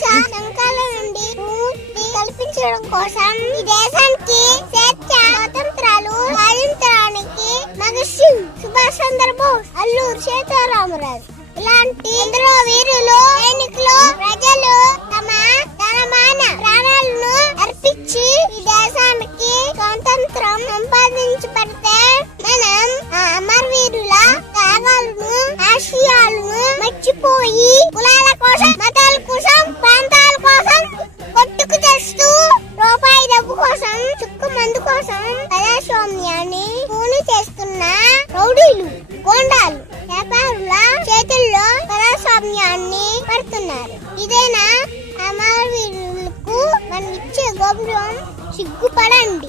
బానిస శంకాల నుండి విముక్తి కల్పించడం కోసం ఈ దేశానికి స్వేచ్ఛ స్వాతంత్రాలు సాధించడానికి మగశ్రీ సుభాష్ చంద్రబోస్, అల్లూరి సీతారామరాజు ఇలాంటి ఎందరో వీరులు సైనికులు ప్రజలు తమ ధనమాన ప్రాణాలను అర్పించి ఈ దేశానికి స్వాతంత్రం సంపాదించి పెడితే మనం ఆ అమరవీరుల త్యాగాలను ఆశయాలను మర్చిపోయి కులాల కోసం మతాల కోసం ప్రాంతాల కోసం కొట్టుకు తెస్తూ రూపాయి డబ్బు కోసం చుక్కు మందు కోసం ప్రజాస్వామ్యాన్ని పూని చేస్తున్న రౌడీలు గోండాలు వ్యాపారుల చేతుల్లో ప్రజాస్వామ్యాన్ని పడుతున్నారు. ఇదేనా అమరవీరులకు మనం ఇచ్చే గౌరవం? సిగ్గుపడండి.